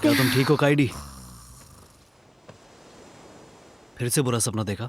क्या तुम ठीक हो काइडी? फिर से बुरा सपना देखा?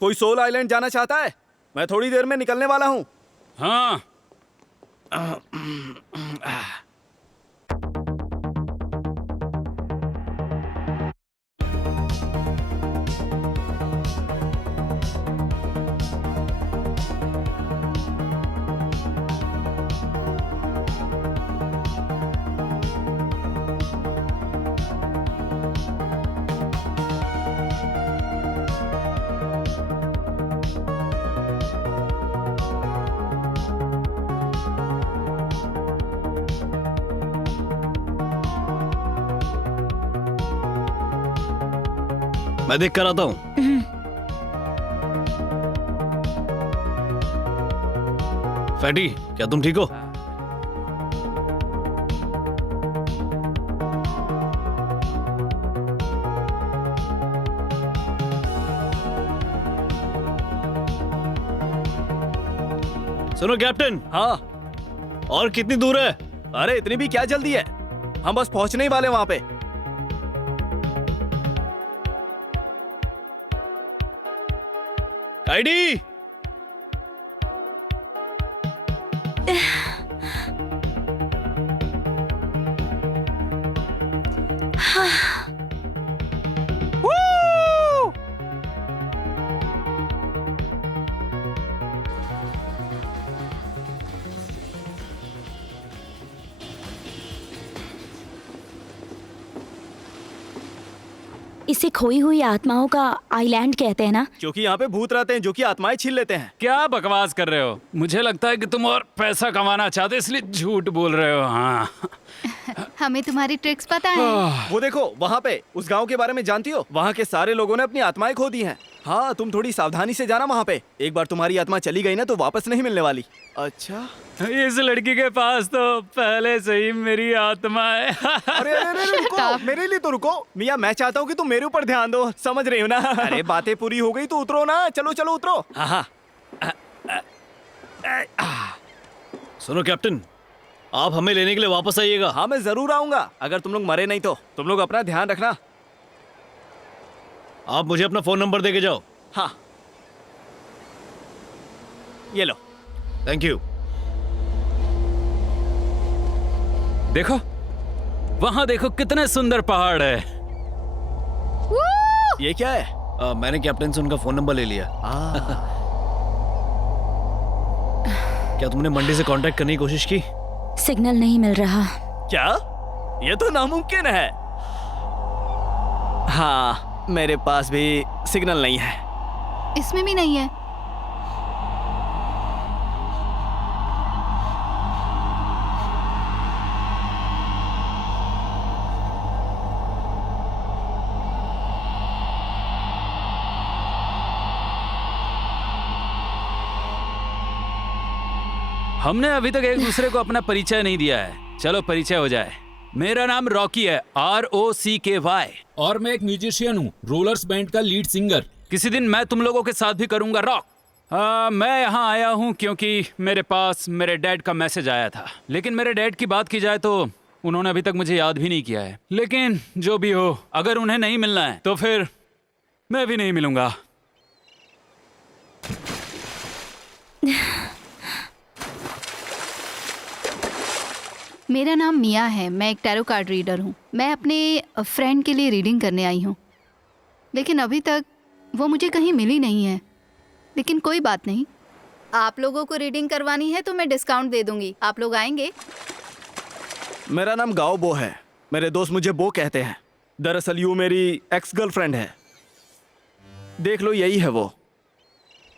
कोई सोल आइलैंड जाना चाहता है? मैं थोड़ी देर में निकलने वाला हूँ। हाँ। मैं देख कर आता हूं। फैटी, क्या तुम ठीक हो? सुनो कैप्टन। हाँ। और कितनी दूर है? अरे इतनी भी क्या जल्दी है, हम बस पहुंचने ही वाले वहां पे। काइडी! इसे खोई हुई आत्माओं का आइलैंड कहते हैं ना? क्योंकि यहाँ पे भूत रहते हैं जो कि आत्माएं छीन लेते हैं। क्या बकवास कर रहे हो? मुझे लगता है कि तुम और पैसा कमाना चाहते इसलिए झूठ बोल रहे हो। हाँ। हमें तुम्हारी ट्रिक्स पता है। वो देखो वहाँ पे, उस गांव के बारे में जानती हो? वहाँ के सारे लोगों ने अपनी आत्माएं खो दी हैं। हाँ, तुम थोड़ी सावधानी से जाना वहाँ पे। एक बार तुम्हारी आत्मा चली गई ना तो वापस नहीं मिलने वाली। अच्छा, इस लड़की के पास तो पहले से ही मेरी आत्मा है। अरे अरे अरे रुको, मेरे लिए तो रुको। मियाँ, मैं चाहता हूँ कि तुम मेरे ऊपर ध्यान दो, समझ रही हो ना? अरे बातें पूरी हो गई तो उतरो ना, चलो चलो उतरो। हाँ। सुनो कैप्टन, आप हमें लेने के लिए वापस आइएगा। हाँ, मैं जरूर आऊंगा, अगर तुम लोग मरे नहीं तो। तुम लोग अपना ध्यान रखना। आप मुझे अपना फोन नंबर देके जाओ। हाँ, ये लो। Thank you. देखो, वहाँ देखो कितने सुंदर पहाड़ है। ये क्या है? मैंने कैप्टन से उनका फोन नंबर ले लिया। क्या तुमने मंडी से कांटेक्ट करने की कोशिश की? सिग्नल नहीं मिल रहा। क्या? ये तो नामुमकिन है। हाँ, मेरे पास भी सिग्नल नहीं है। इसमें भी नहीं है। हमने अभी तक एक दूसरे को अपना परिचय नहीं दिया है। चलो परिचय हो जाए। मेरा नाम रॉकी है, ROCKY। और मैं एक म्यूजिशियन हूँ, रोलर्स बैंड का लीड सिंगर। किसी दिन मैं तुम लोगों के साथ भी करूंगा रॉक। मैं यहाँ आया हूँ क्योंकि मेरे पास मेरे डैड का मैसेज आया था। लेकिन मेरे डैड की बात की जाए तो उन्होंने अभी तक मुझे याद भी नहीं किया है। लेकिन जो भी हो, अगर उन्हें नहीं मिलना है तो फिर मैं भी नहीं मिलूंगा। मेरा नाम मिया है, मैं एक टैरो कार्ड रीडर हूँ। मैं अपने फ्रेंड के लिए रीडिंग करने आई हूँ, लेकिन अभी तक वो मुझे कहीं मिली नहीं है। लेकिन कोई बात नहीं, आप लोगों को रीडिंग करवानी है तो मैं डिस्काउंट दे दूंगी। आप लोग आएंगे? मेरा नाम गाओ बो है, मेरे दोस्त मुझे बो कहते हैं। दरअसल यू मेरी एक्स गर्लफ्रेंड है। देख लो, यही है वो।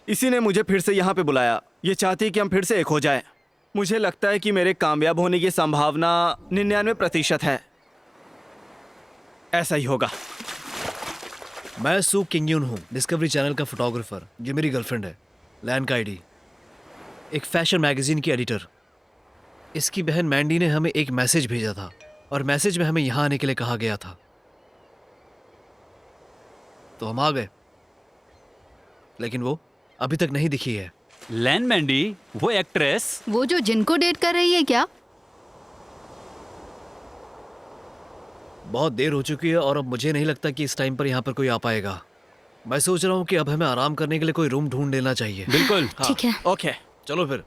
इसी ने मुझे फिर से यहाँ पे बुलाया। ये चाहती है कि हम फिर से एक हो जाएं। मुझे लगता है कि मेरे कामयाब होने की संभावना 99% है। ऐसा ही होगा। मैं सू किंगयून हूँ, डिस्कवरी चैनल का फोटोग्राफर। ये मेरी गर्लफ्रेंड है, लैन काइडी, एक फैशन मैगजीन की एडिटर। इसकी बहन मैंडी ने हमें एक मैसेज भेजा था और मैसेज में हमें यहाँ आने के लिए कहा गया था, तो हम आ गए। लेकिन वो अभी तक नहीं दिखी है। लैन मैंडी, वो एक्ट्रेस? वो जो जिनको डेट कर रही है क्या? बहुत देर हो चुकी है और अब मुझे नहीं लगता कि इस टाइम पर यहाँ पर कोई आ पाएगा। मैं सोच रहा हूँ कि अब हमें आराम करने के लिए कोई रूम ढूंढ लेना चाहिए। बिल्कुल। ठीक है। ओके, चलो फिर।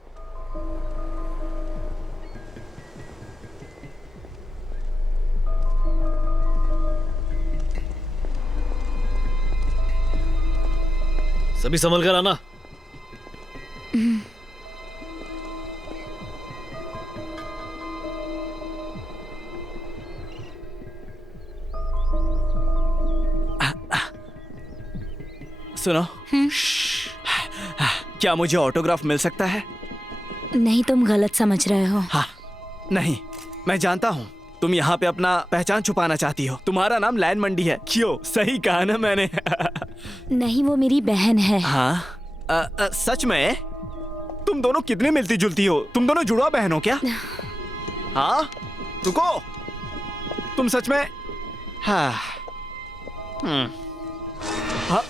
सभी संभल कर आना। सुनो, क्या मुझे ऑटोग्राफ मिल सकता है? नहीं, तुम गलत समझ रहे हो। हाँ, नहीं, मैं जानता हूँ तुम यहाँ पे अपना पहचान छुपाना चाहती हो। तुम्हारा नाम लैन मंडी है। क्यों, सही कहा ना मैंने? नहीं, वो मेरी बहन है। हाँ, सच में? तुम दोनों कितनी मिलती जुलती हो? तुम दोनों जुड़वा बहन हो क्या? हाँ, रुको, तुम सच में? हाँ, हाँ,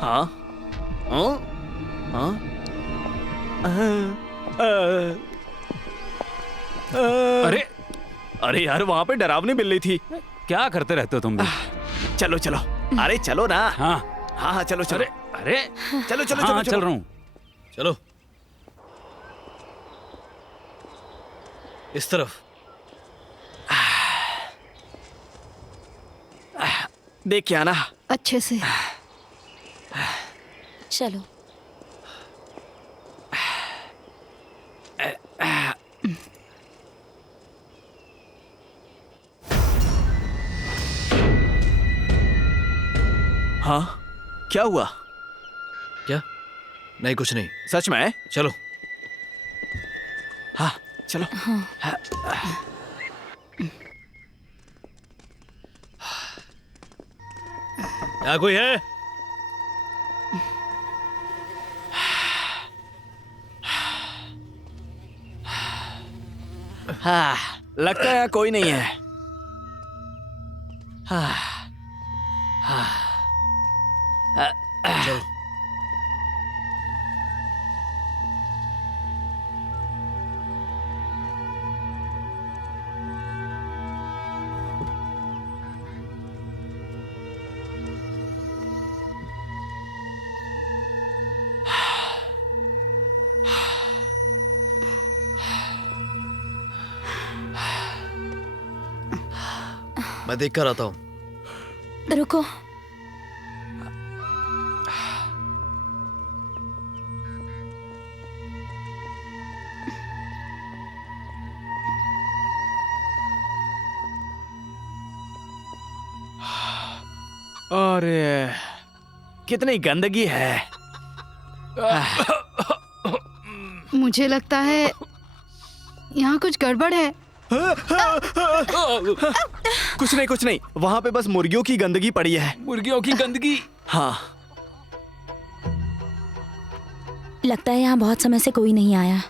हाँ, हाँ, अरे अरे यार, वहां पे डरावनी बिल्ली थी। क्या करते रहते हो तुम भी? चलो चलो, अरे चलो ना। हाँ हाँ हाँ, चलो चलो। अरे चलो चलो हाँ, चलो चल रहा हूँ। चलो इस तरफ। देख क्या ना, अच्छे से। चलो। हाँ, क्या हुआ? क्या? नहीं, कुछ नहीं। सच में? चलो। हाँ, चलो। यहाँ कोई है? हाँ, लगता है यहाँ कोई नहीं है। हाँ, चलो। मैं देख कर आता हूँ। रुको। अरे कितनी गंदगी है। मुझे लगता है यहाँ कुछ गड़बड़ है। कुछ नहीं, वहां पे बस मुर्गियों की गंदगी पड़ी है। मुर्गियों की गंदगी? हाँ, लगता है यहाँ बहुत समय से कोई नहीं आया।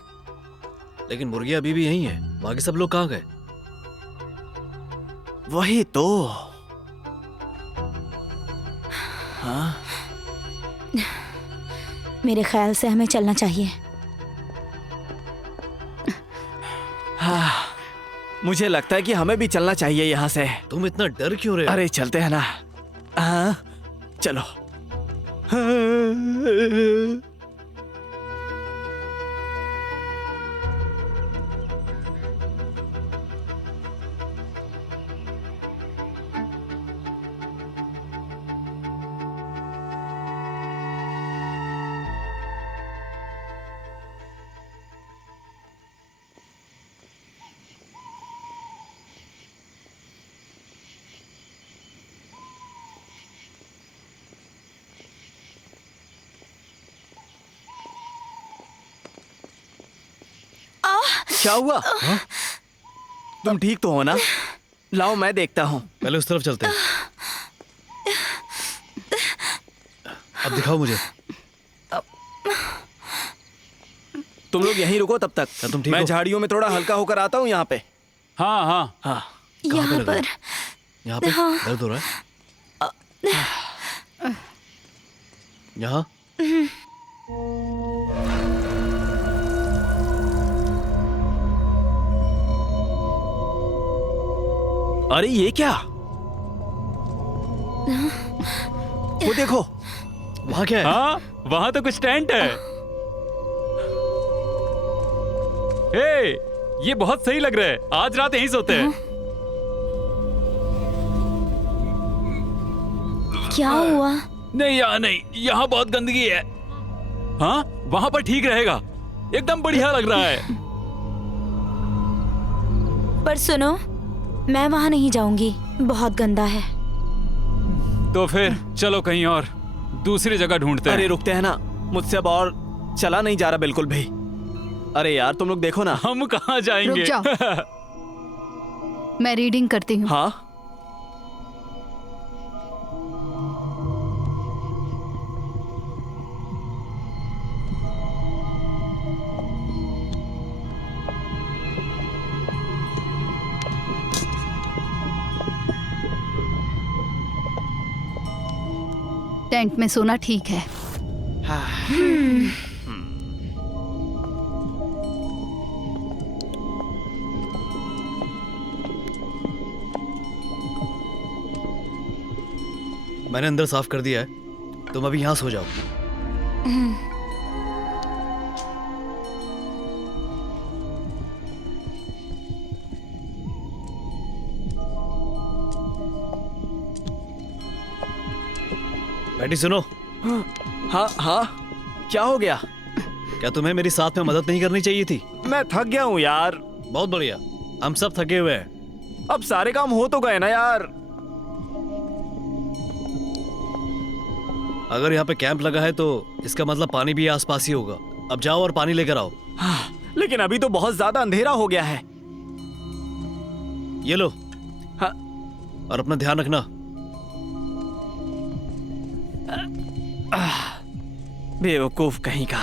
लेकिन मुर्गियाँ अभी भी यहीं हैं। बाकी सब लोग कहाँ गए? वही तो। हाँ, मेरे ख्याल से हमें चलना चाहिए। हाँ, मुझे लगता है कि हमें भी चलना चाहिए यहाँ से। तुम इतना डर क्यों रहे हो? अरे चलते हैं ना। हाँ, चलो। क्या हुआ? तुम ठीक तो हो ना? लाओ मैं देखता हूँ। पहले उस तरफ चलते हैं। अब दिखाओ मुझे। तुम लोग यहीं रुको तब तक। क्या तुम ठीक मैं हो? झाड़ियों में थोड़ा हल्का होकर आता हूँ यहाँ पे। हाँ हाँ। हाँ। कहाँ पे यहाँ लगा? पर यहाँ पे हाँ। दर्द हो रहा है? यहाँ? अरे ये क्या? वो देखो। वहाँ क्या है? हाँ, वहां तो कुछ टेंट है। हे, ये बहुत सही लग रहा है। आज रात यहीं सोते हैं। क्या हुआ? नहीं यहाँ नहीं, यहाँ बहुत गंदगी है। हाँ, वहां पर ठीक रहेगा। एकदम बढ़िया लग रहा है। पर सुनो, मैं वहां नहीं जाऊंगी, बहुत गंदा है। तो फिर चलो कहीं और दूसरी जगह ढूंढते अरे हैं। रुकते हैं ना, मुझसे अब और चला नहीं जा रहा बिल्कुल भी। अरे यार तुम लोग देखो ना। हम कहाँ रुक जाएंगे? जाओ। मैं रीडिंग करती हूँ। हाँ टेंट में सोना ठीक है। मैंने अंदर साफ कर दिया है, तुम अभी यहाँ सो जाओ। बैटी सुनो, हाँ हाँ, क्या हो गया? क्या तुम्हें मेरी साथ में मदद नहीं करनी चाहिए थी? मैं थक गया हूँ यार। बहुत बढ़िया, हम सब थके हुए हैं। अब सारे काम हो तो गए ना यार। अगर यहाँ पे कैंप लगा है तो इसका मतलब पानी भी आसपास ही होगा। अब जाओ और पानी लेकर आओ। लेकिन अभी तो बहुत ज्यादा अंधेरा हो गया है। ये लो, हाँ, और अपना ध्यान रखना। बेवकूफ कहीं का।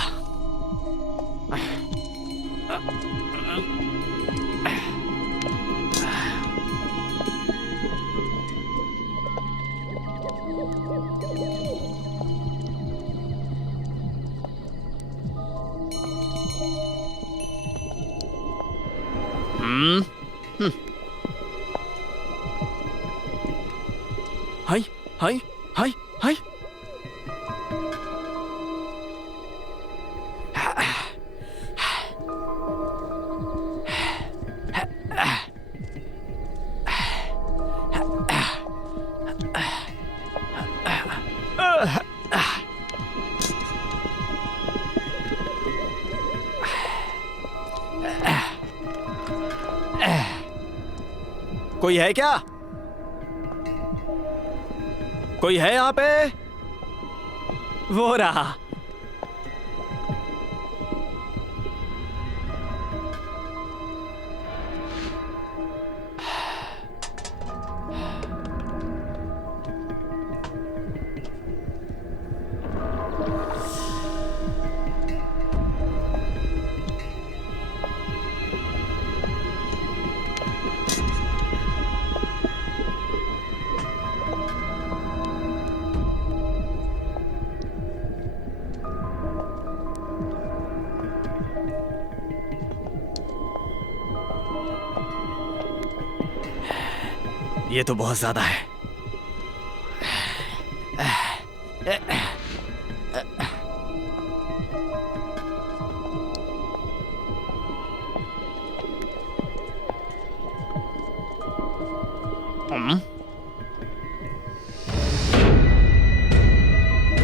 हाय हाय हाय हाय। कोई है क्या? कोई है यहाँ पे? वो रहा। ये तो बहुत ज्यादा है।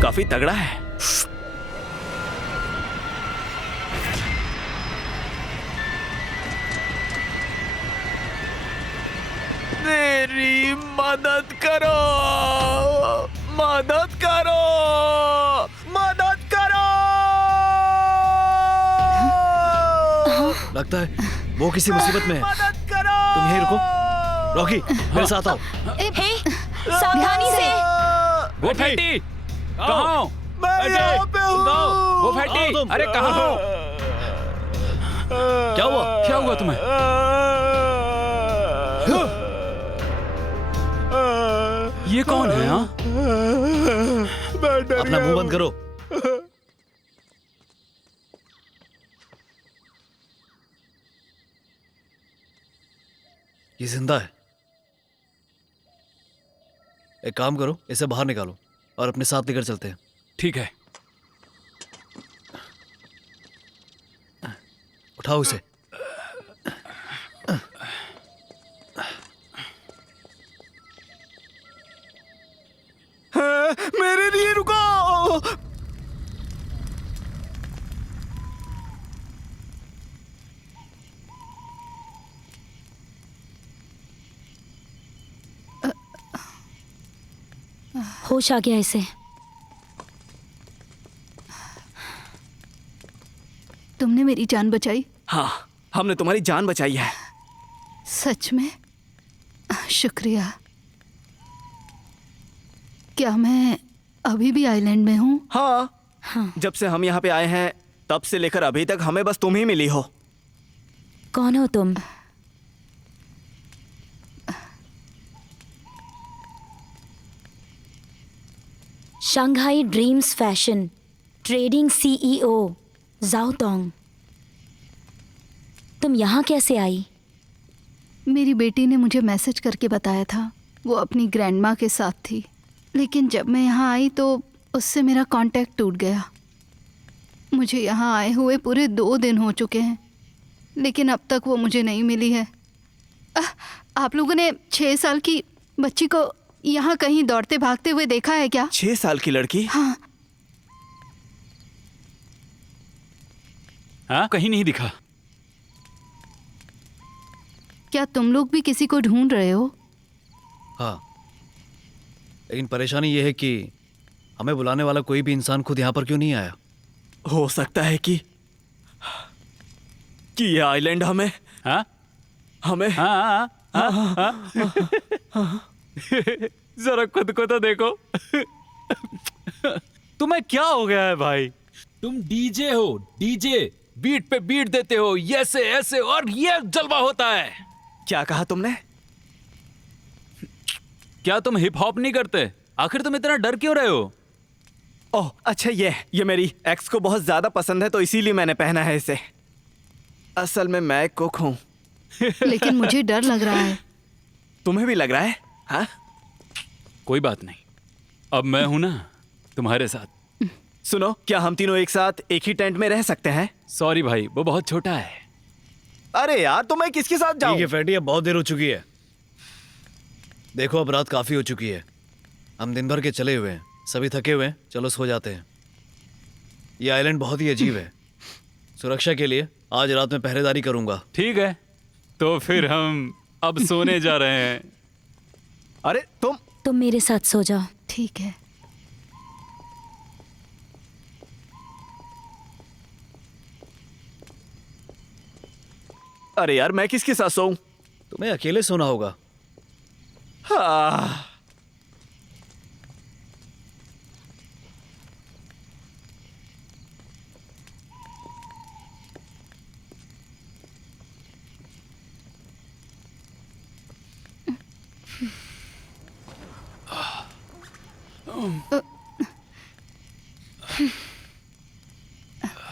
काफी तगड़ा है। मेरी मदद करो, मदद करो, मदद करो। लगता है वो किसी मुसीबत में है। मदद करो। तुम यहीं रुको। रॉकी, मेरे साथ आओ। हे, सावधानी से। वो फैटी कहाँ हो? मैं यहाँ पे हूँ। वो आओ फैटी, तुम। अरे कहाँ हो? क्या हुआ? क्या हुआ तुम्हें? ये कौन है? हाँ, मैं डर अपना गया मुंह हूँ। बंद करो। ये जिंदा है। एक काम करो, इसे बाहर निकालो और अपने साथ लेकर चलते हैं। ठीक है। उठाओ इसे। मेरे लिए रुको। होश आ गया इसे। तुमने मेरी जान बचाई। हाँ, हमने तुम्हारी जान बचाई है। सच में शुक्रिया। क्या मैं अभी भी आइलैंड में हूँ? हाँ, जब से हम यहाँ पे आए हैं तब से लेकर अभी तक हमें बस तुम ही मिली हो। कौन हो तुम? Shanghai dreams fashion trading CEO जाओ तोंग। तुम यहाँ कैसे आई? मेरी बेटी ने मुझे मैसेज करके बताया था वो अपनी ग्रैंडमा के साथ थी, लेकिन जब मैं यहाँ आई तो उससे मेरा कांटेक्ट टूट गया। मुझे यहाँ आए हुए पूरे 2 दिन हो चुके हैं, लेकिन अब तक वो मुझे नहीं मिली है। आप लोगों ने 6 साल की बच्ची को यहाँ कहीं दौड़ते भागते हुए देखा है क्या? 6 साल की लड़की? हाँ, हाँ, कहीं नहीं दिखा। क्या तुम लोग भी किसी को ढूंढ रहे हो? हाँ, लेकिन परेशानी यह है कि हमें बुलाने वाला कोई भी इंसान खुद यहाँ पर क्यों नहीं आया? हो सकता है कि ये आइलैंड हमें हाँ, हमें हाँ, हाँ, हाँ। जरा खुद को तो देखो। तुम्हें क्या हो गया है भाई? तुम डीजे हो, डीजे। बीट पे बीट देते हो, ये से ऐसे, और ये जलवा होता है। क्या कहा तुमने? क्या तुम हिप हॉप नहीं करते? आखिर तुम इतना डर क्यों रहे हो? ओह अच्छा, ये मेरी एक्स को बहुत ज्यादा पसंद है तो इसीलिए मैंने पहना है इसे। असल में मैं कुक हूँ। लेकिन मुझे डर लग रहा है। तुम्हें भी लग रहा है? हाँ? कोई बात नहीं, अब मैं हूं ना तुम्हारे साथ। सुनो, क्या हम तीनों एक साथ एक ही टेंट में रह सकते हैं? सॉरी भाई, वो बहुत छोटा है। अरे यार, तो मैं किसके साथ ठीक जाऊं? है फैटी, अब बहुत देर हो चुकी है। देखो अब रात काफी हो चुकी है। हम दिन भर के चले हुए हैं, सभी थके हुए हैं। चलो सो जाते हैं। ये आइलैंड बहुत ही अजीब है। सुरक्षा के लिए आज रात में पहरेदारी करूंगा। ठीक है, तो फिर हम अब सोने जा रहे हैं। अरे तुम मेरे साथ सो जाओ। ठीक है। अरे यार, मैं किसके साथ सोऊं? तुम्हें अकेले सोना होगा। हाँ।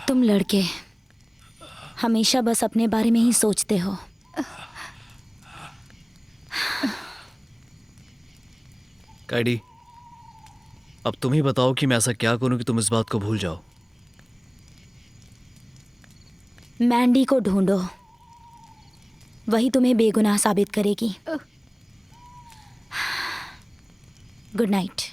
तुम लड़के हमेशा बस अपने बारे में ही सोचते हो। काइडी, अब तुम ही बताओ कि मैं ऐसा क्या करूं कि तुम इस बात को भूल जाओ। मैंडी को ढूंढो, वही तुम्हें बेगुनाह साबित करेगी। Good night.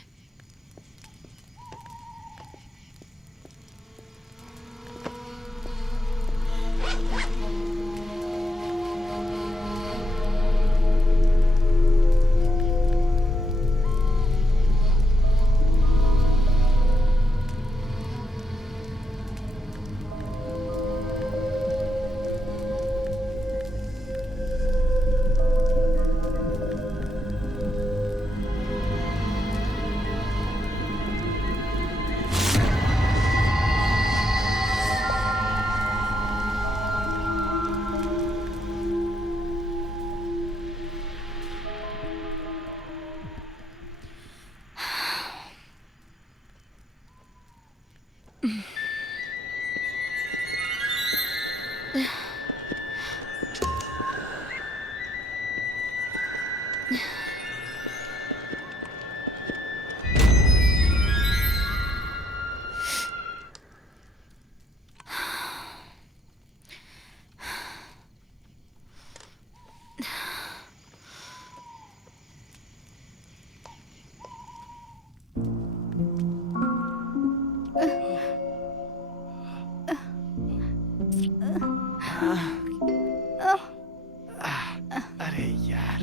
अरे यार,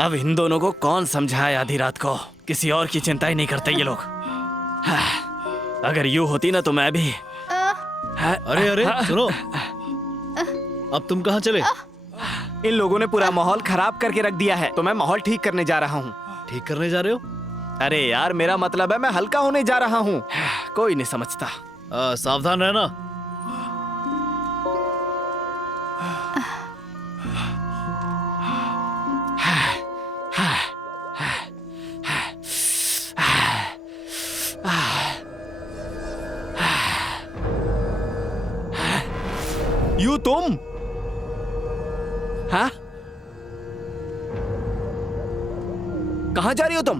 अब इन दोनों को कौन समझाए आधी रात को? किसी और की चिंता ही नहीं करते ये लोग। अगर यूं होती ना तो मैं भी। अरे अरे सुनो, अब तुम कहाँ चले? इन लोगों ने पूरा माहौल खराब करके रख दिया है, तो मैं माहौल ठीक करने जा रहा हूँ। ठीक करने जा रहे हो? अरे यार, मेरा मतलब है मैं हल्का होने जा रहा हूँ। कोई नहीं समझता। सावधान रहना। यू तुम? हाँ? कहाँ जा रही हो तुम?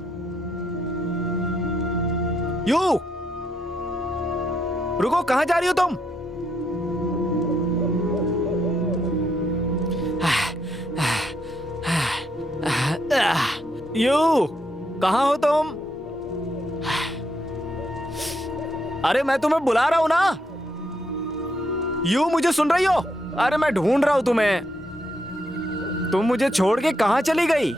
यू, रुको, कहाँ जा रही हो तुम? यू, कहाँ हो तुम? अरे मैं तुम्हें बुला रहा हूं ना। यू, मुझे सुन रही हो? अरे मैं ढूंढ रहा हूं तुम्हें। तुम मुझे छोड़ के कहां चली गई?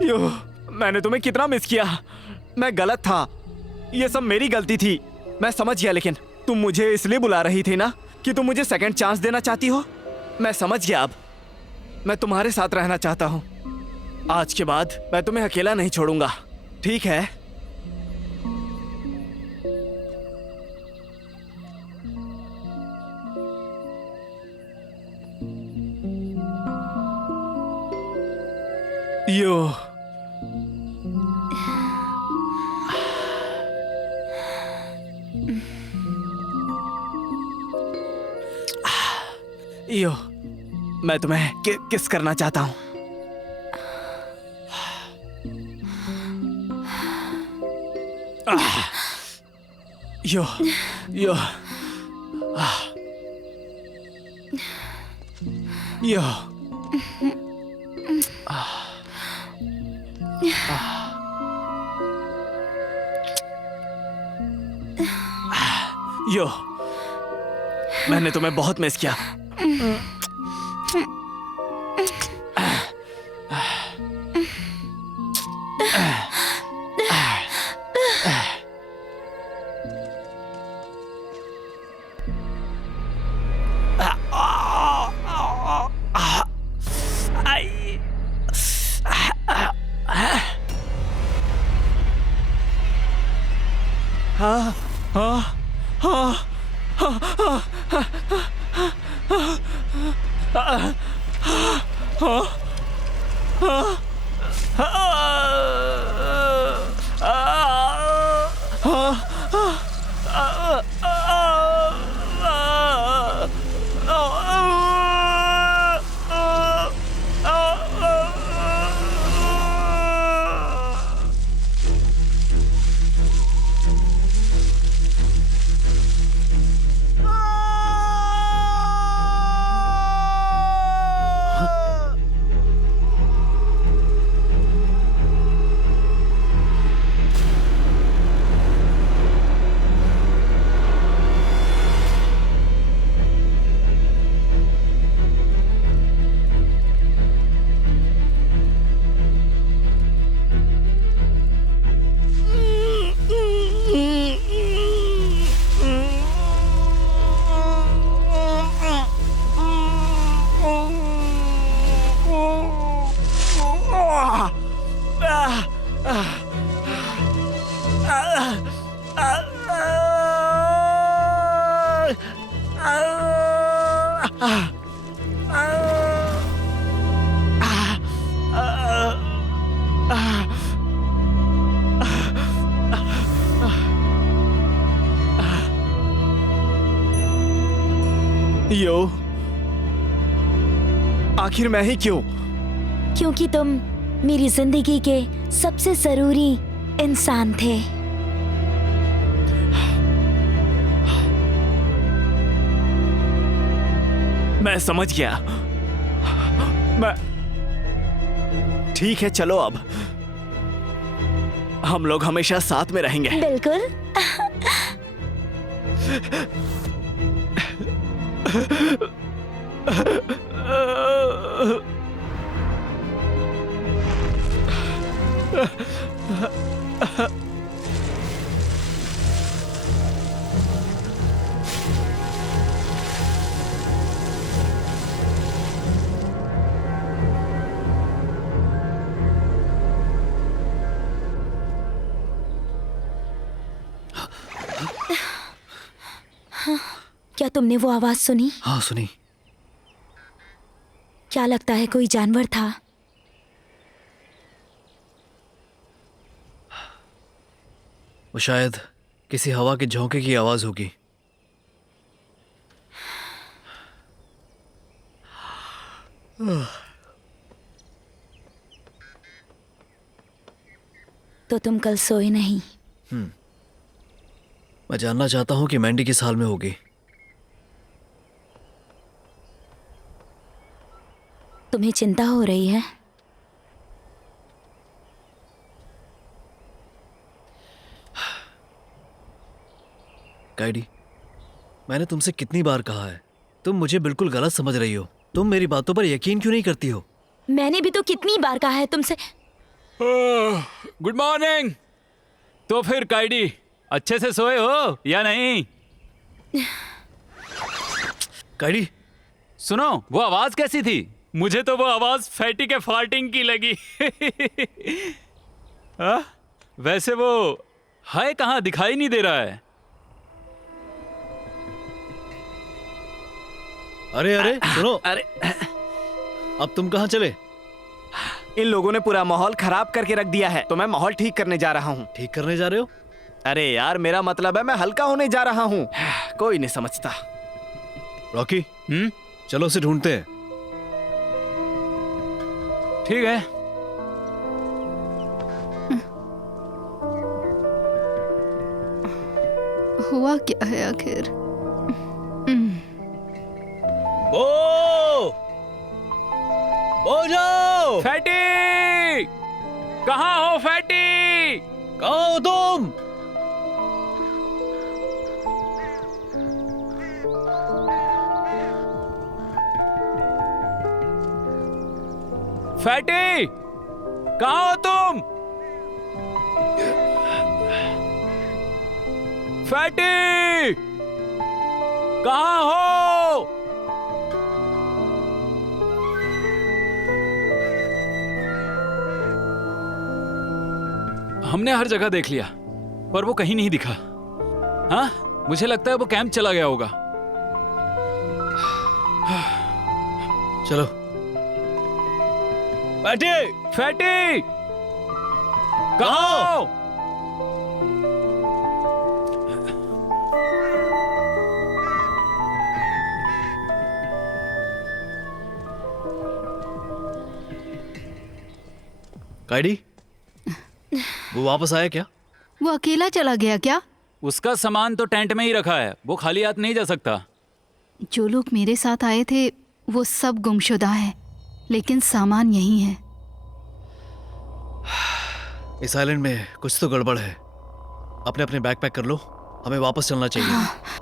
यू, मैंने तुम्हें कितना मिस किया। मैं गलत था, ये सब मेरी गलती थी। मैं समझ गया, लेकिन तुम मुझे इसलिए बुला रही थी ना कि तुम मुझे सेकंड चांस देना चाहती हो। मैं समझ गया। अब मैं तुम्हारे साथ रहना चाहता हूं। आज के बाद मैं तुम्हें अकेला नहीं छोड़ूंगा, ठीक है? यो, यो, मैं तुम्हें किस करना चाहता हूं। यो, यो, यो, यो, मैंने तुम्हें बहुत मिस किया। यो, आखिर मैं ही क्यों? क्योंकि तुम मेरी जिंदगी के सबसे जरूरी इंसान थे। मैं समझ गया। मैं ठीक है, चलो अब हम लोग हमेशा साथ में रहेंगे। बिल्कुल। क्या तुमने वो आवाज सुनी? हाँ सुनी। क्या लगता है कोई जानवर था? वो शायद किसी हवा के झोंके की आवाज होगी। तो तुम कल सोए नहीं? मैं जानना चाहता हूँ कि मैंडी किस हाल में होगी। तुम्हें चिंता हो रही है? काइडी, मैंने तुमसे कितनी बार कहा है, तुम मुझे बिल्कुल गलत समझ रही हो। तुम मेरी बातों पर यकीन क्यों नहीं करती हो? मैंने भी तो कितनी बार कहा है तुमसे। Good morning. तो फिर काइडी, अच्छे से सोए हो या नहीं? काइडी, सुनो, वो आवाज कैसी थी? मुझे तो वो आवाज फैटी के फार्टिंग की लगी। वैसे वो है कहाँ, दिखाई नहीं दे रहा है। अरे अरे सुनो, अरे, अब तुम कहाँ चले? इन लोगों ने पूरा माहौल खराब करके रख दिया है, तो मैं माहौल ठीक करने जा रहा हूँ। ठीक करने जा रहे हो? अरे यार, मेरा मतलब है मैं हल्का होने जा रहा हूँ। कोई नहीं समझता। रॉकी, हम्म, चलो उसे ढूंढते हैं। ठीक है। हुआ क्या है आखिर? ओ जाओ। फैटी, कहाँ हो फैटी? कहाँ हो तुम? फैटी, कहाँ हो तुम? फैटी, कहाँ हो? हमने हर जगह देख लिया, पर वो कहीं नहीं दिखा। हाँ, मुझे लगता है वो कैंप चला गया होगा। चलो। फैटी, फैटी, कहाँ हो? काइडी, वो वापस आया क्या? वो अकेला चला गया क्या? उसका सामान तो टेंट में ही रखा है, वो खाली हाथ नहीं जा सकता। जो लोग मेरे साथ आए थे वो सब गुमशुदा हैं, लेकिन सामान यही है। इस आइलैंड में कुछ तो गड़बड़ है। अपने अपने बैग पैक कर लो, हमें वापस चलना चाहिए।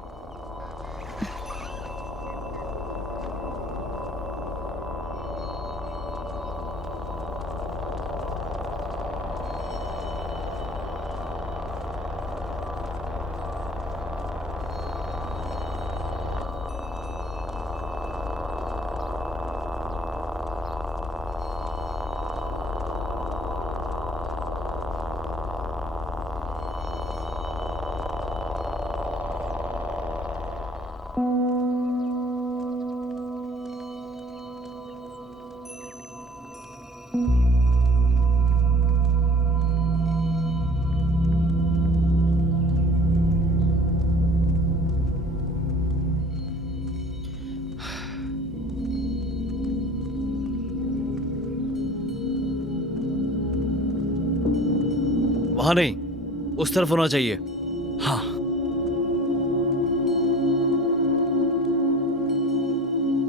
वहां नहीं, उस तरफ होना चाहिए। हाँ।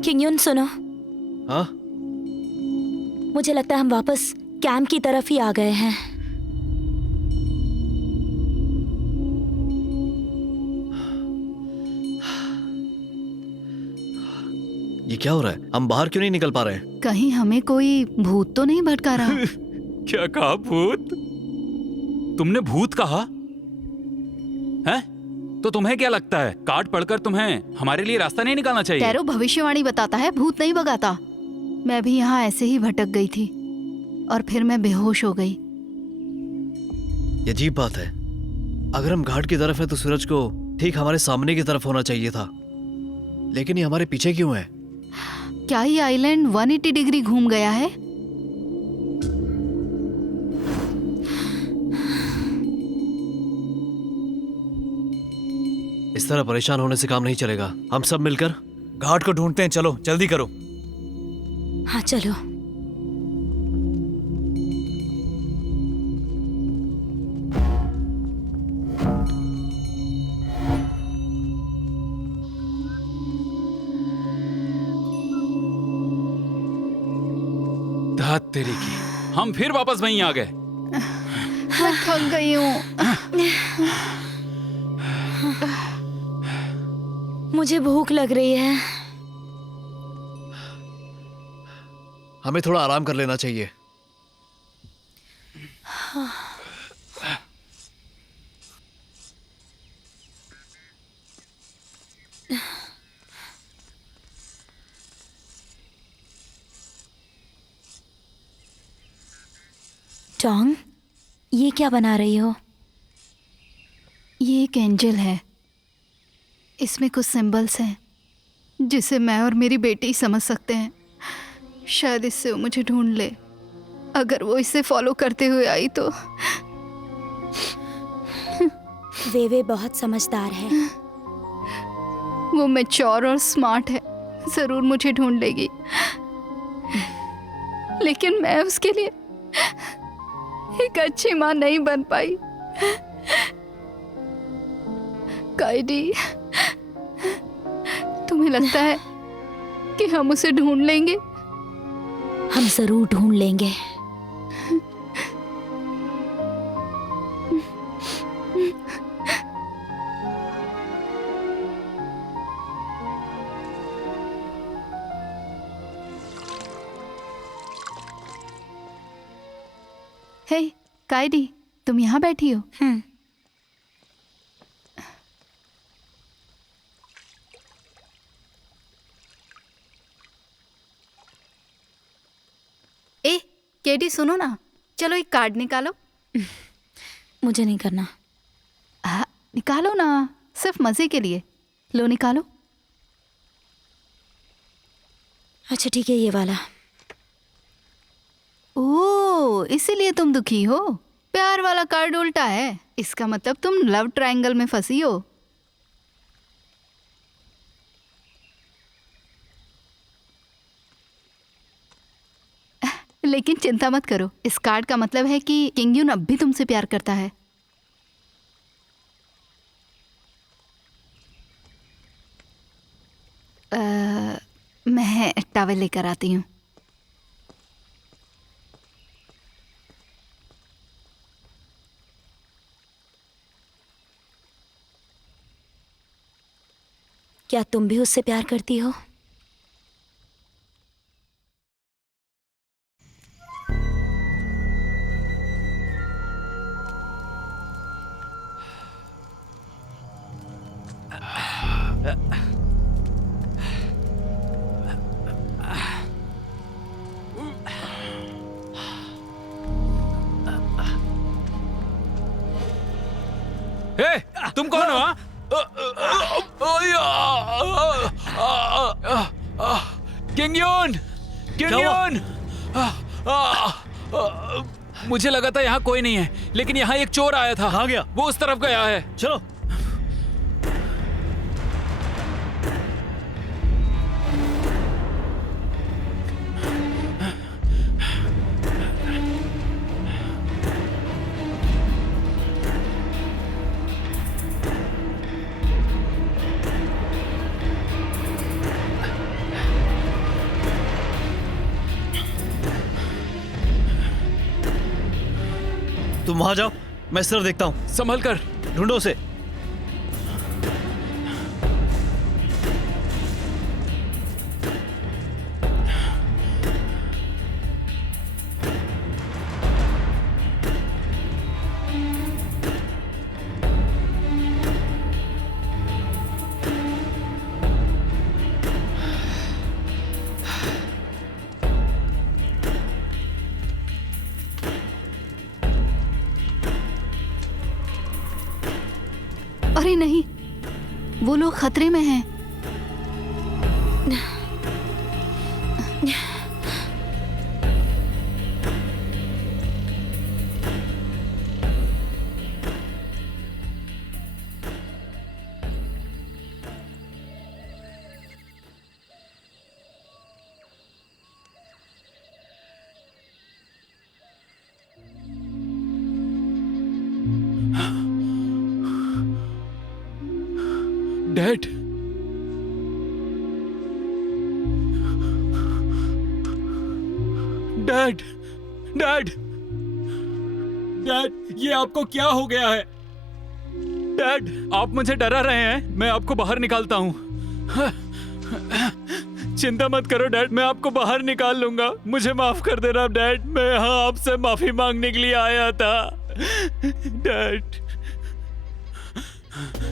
किंगयुन सुनो, हाँ, मुझे लगता है हम वापस कैंप की तरफ ही आ गए हैं। ये क्या हो रहा है? हम बाहर क्यों नहीं निकल पा रहे हैं? कहीं हमें कोई भूत तो नहीं भटका रहा? क्या कहा? भूत? तुमने भूत कहा है? तो तुम्हें क्या लगता है, कार्ड पढ़कर तुम्हें हमारे लिए रास्ता नहीं निकालना चाहिए? टैरो भविष्यवाणी बताता है, भूत नहीं भगाता। मैं भी यहाँ ऐसे ही भटक गई थी और फिर मैं बेहोश हो गई। ये अजीब बात है। अगर हम घाट की तरफ है तो सूरज को ठीक हमारे सामने की तरफ होना चाहिए था, लेकिन ये हमारे पीछे क्यों है? क्या ये आइलैंड 180 डिग्री घूम गया है? इस तरह परेशान होने से काम नहीं चलेगा। हम सब मिलकर घाट को ढूंढते हैं। चलो जल्दी करो। हाँ चलो। धात तेरी की, हम फिर वापस वहीं आ गए। मैं थक गई हूँ। मुझे भूख लग रही है। हमें थोड़ा आराम कर लेना चाहिए। टोंग, ये क्या बना रही हो? ये एक एंजल है। इसमें कुछ सिंबल्स हैं जिसे मैं और मेरी बेटी समझ सकते हैं। शायद इससे वो मुझे ढूंढ ले। अगर वो इसे फॉलो करते हुए आई तो। वे बहुत समझदार है। वो मैच्योर और स्मार्ट है, जरूर मुझे ढूंढ लेगी। लेकिन मैं उसके लिए एक अच्छी माँ नहीं बन पाई। काइडी, तुम्हें लगता है कि हम उसे ढूंढ लेंगे? हम जरूर ढूंढ लेंगे। हे काइडी, तुम यहाँ बैठी हो? ए केडी, सुनो ना, चलो एक कार्ड निकालो। मुझे नहीं करना। हाँ, निकालो ना, सिर्फ मजे के लिए। लो निकालो। अच्छा ठीक है, ये वाला। ओह, इसीलिए तुम दुखी हो। प्यार वाला कार्ड उल्टा है, इसका मतलब तुम लव ट्रायंगल में फंसी हो। लेकिन चिंता मत करो, इस कार्ड का मतलब है कि किंगयुन अब भी तुमसे प्यार करता है। मैं टॉवेल लेकर आती हूँ। क्या तुम भी उससे प्यार करती हो? हे, तुम कौन हो? किंगयुन, किंगयुन! मुझे लगा था यहाँ कोई नहीं है, लेकिन यहाँ एक चोर आया था। कहाँ गया? वो उस तरफ गया है। चलो। तुम वहां जाओ, मैं सिर्फ देखता हूँ। संभल कर। ढूंढो उसे। अरे नहीं, वो लोग खतरे में हैं। डैड, डैड, डैड, डैड, ये आपको क्या हो गया है? डैड, आप मुझे डरा रहे हैं। मैं आपको बाहर निकालता हूँ। चिंता मत करो डैड, मैं आपको बाहर निकाल लूंगा। मुझे माफ कर देना डैड, मैं यहाँ आपसे माफी मांगने के लिए आया था। डैड,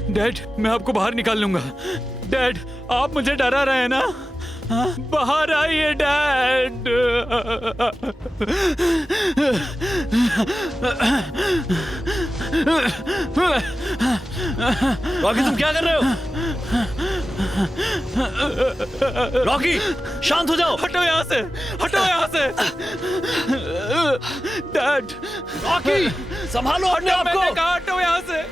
डैड, मैं आपको बाहर निकाल लूंगा। डैड, आप मुझे डरा रहे हैं ना? हाँ? बाहर आइए डैड। रॉकी, तुम क्या कर रहे हो? रॉकी, शांत हो जाओ। हटो यहाँ से, हटो यहाँ से। डैड, रॉकी, संभालो अपने आप मैंने को। कहा हटो यहाँ से।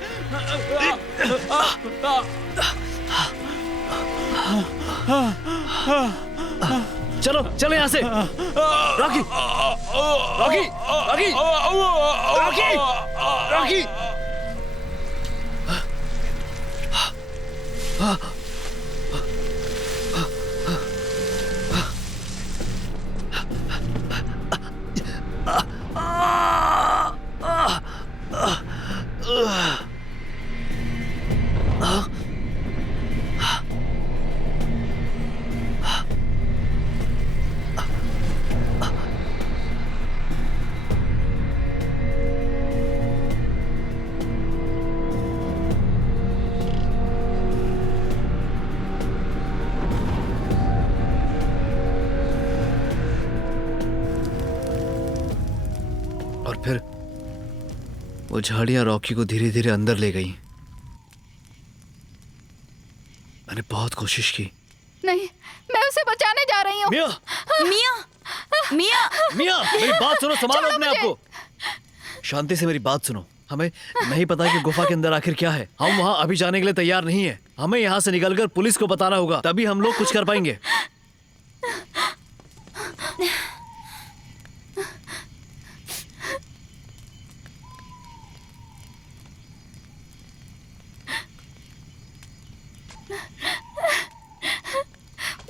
चलो चलो यहाँ से। Rocky, Rocky, Rocky, Rocky, Rocky. और फिर वो झाड़ियां रॉकी को धीरे धीरे अंदर ले गई। मैंने बहुत कोशिश की। नहीं, मैं उसे बचाने जा रही हूँ। मिया, मिया, मिया, मिया, मेरी बात सुनो, संभालो छोड़ो अपने आप मुझे। को। शांति से मेरी बात सुनो। हमें नहीं पता कि गुफा के अंदर आखिर क्या है। हम वहां अभी जाने के लिए तैयार नहीं है। हमें यहाँ से निकलकर पुलिस को बताना होगा, तभी हम लोग कुछ कर पाएंगे।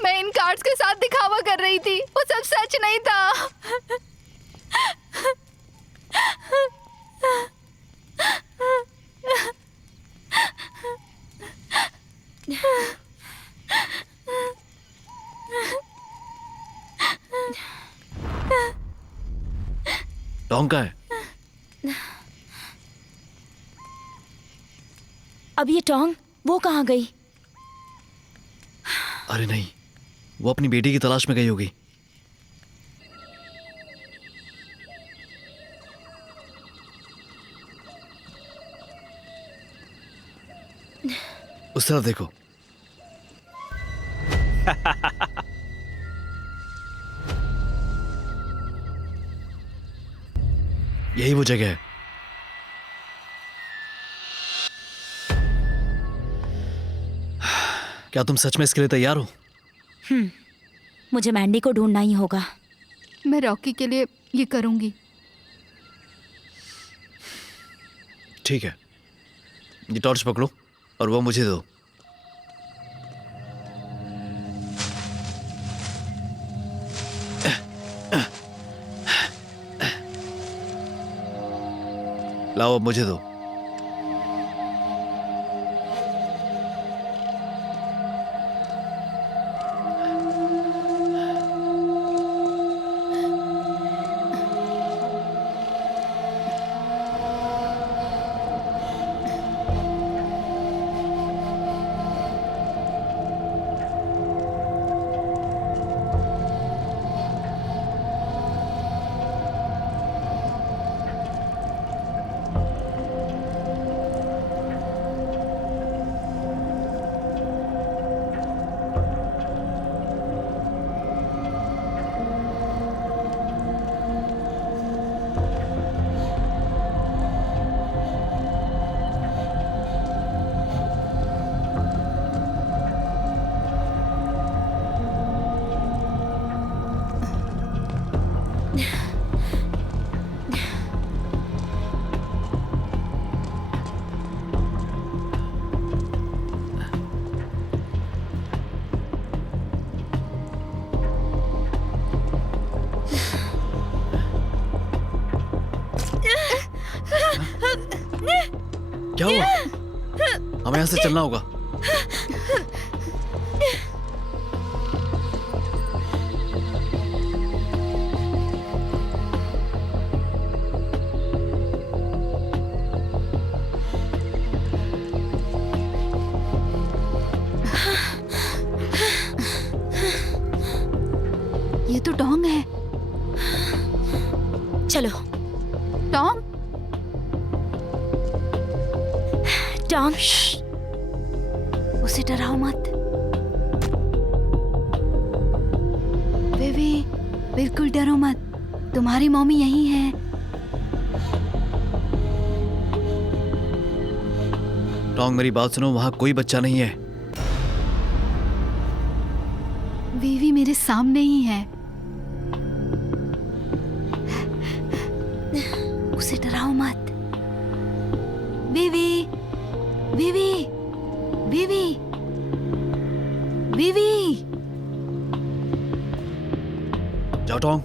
मैं इन कार्ड्स के साथ दिखावा कर रही थी, वो सब सच नहीं था। टोंग का है। अब ये टोंग वो कहाँ गई? अरे नहीं, वो अपनी बेटी की तलाश में गई होगी। उस तरफ देखो। यही वो जगह है। क्या तुम सच में इसके लिए तैयार हो? मुझे मैंडी को ढूंढना ही होगा। मैं रॉकी के लिए ये करूंगी। ठीक है, ये टॉर्च पकड़ो और वो मुझे दो। लाओ अब मुझे दो। क्या हुआ? हमें यहाँ से चलना होगा। ये तो टोंग है। चलो। टोंग, टॉम, उसे डराओ मत। बेबी, बिल्कुल डरो मत, तुम्हारी मम्मी यहीं है। टोंग मेरी बात सुनो, वहां कोई बच्चा नहीं है। बीवी मेरे सामने ही है। उसे डराओ मत। बीवी, बीवी, बीवी, बीवी। जाओ टोंग,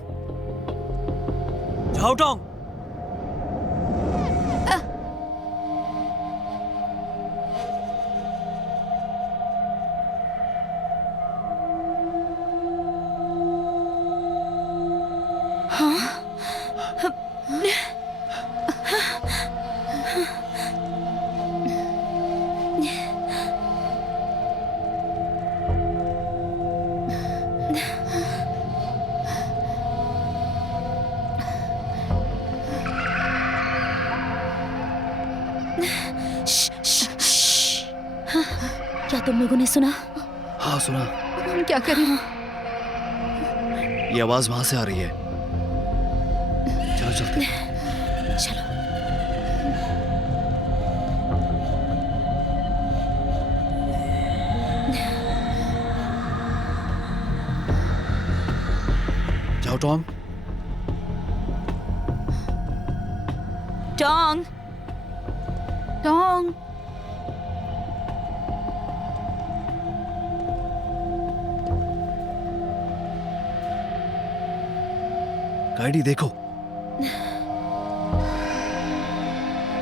जाओ टोंग। क्या तुम लोगों ने सुना? हाँ सुना। हम क्या करें? ये आवाज वहां से आ रही है। चलो चलते हैं। चलो। जाओ टॉम। टोंग, टोंग, काइडी देखो।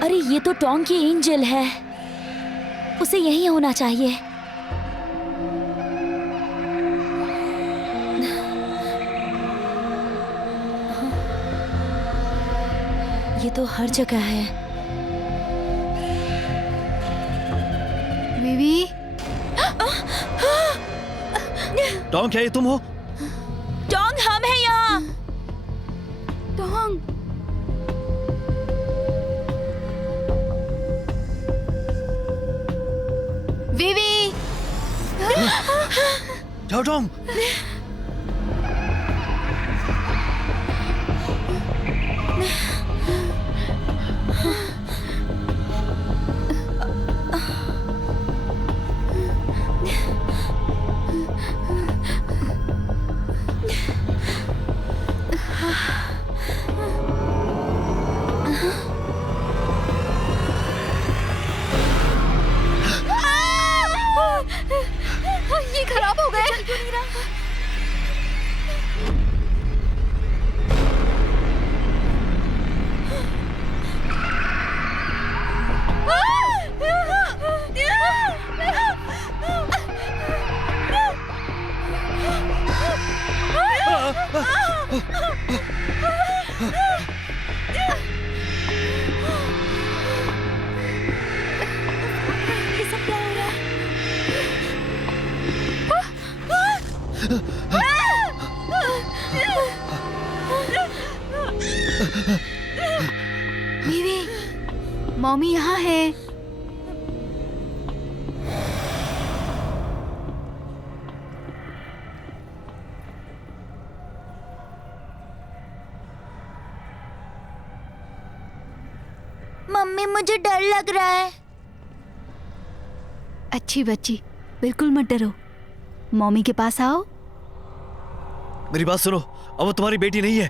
अरे ये तो टोंग की एंजल है, उसे यही होना चाहिए। ये तो हर जगह है। बीवी, टॉम क्या ये तुम हो? टोंग हम हैं यहाँ। टोंग, बीवी। जाओ टॉम। ये खराब हो गए। ये सब क्या हो रहा है? वीवी, मम्मी यहाँ है। मम्मी मुझे डर लग रहा है। अच्छी बच्ची, बिल्कुल मत डरो। मम्मी के पास आओ। मेरी बात सुनो, अब वो तुम्हारी बेटी नहीं है।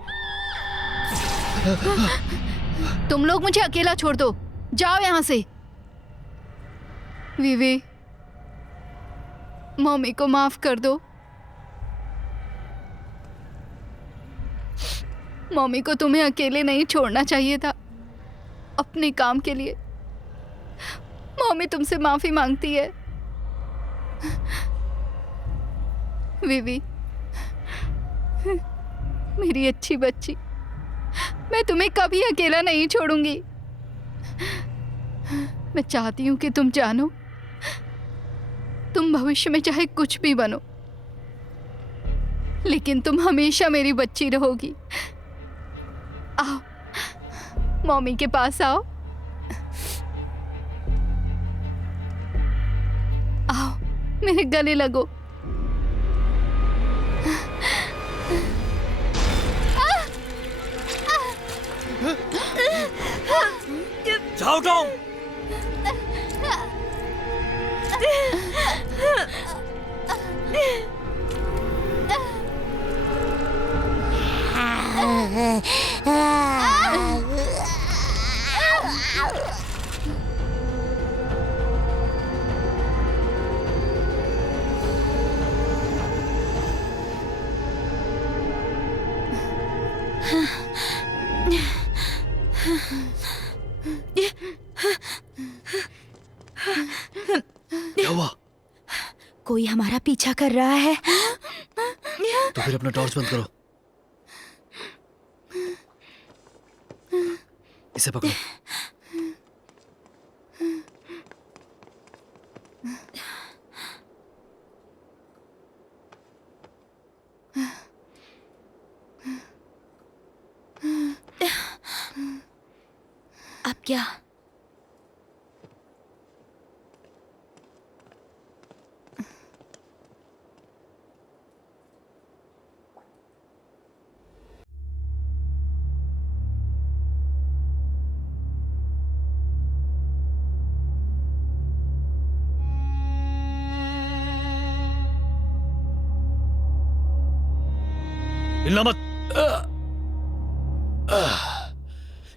तुम लोग मुझे अकेला छोड़ दो, जाओ यहाँ से। वीवी, मम्मी को माफ कर दो। मम्मी को तुम्हें अकेले नहीं छोड़ना चाहिए था अपने काम के लिए। मम्मी तुमसे माफी मांगती है। वीवी, मेरी अच्छी बच्ची, मैं तुम्हें कभी अकेला नहीं छोड़ूंगी। मैं चाहती हूं कि तुम जानो, तुम भविष्य में चाहे कुछ भी बनो, लेकिन तुम हमेशा मेरी बच्ची रहोगी। आओ, मम्मी के पास आओ। आओ, मेरे गले लगो। जाओ टॉम। क्या हुआ? कोई हमारा पीछा कर रहा है। तो फिर अपना टॉर्च बंद करो। इसे पकड़ो। अब क्या? हिलना मत।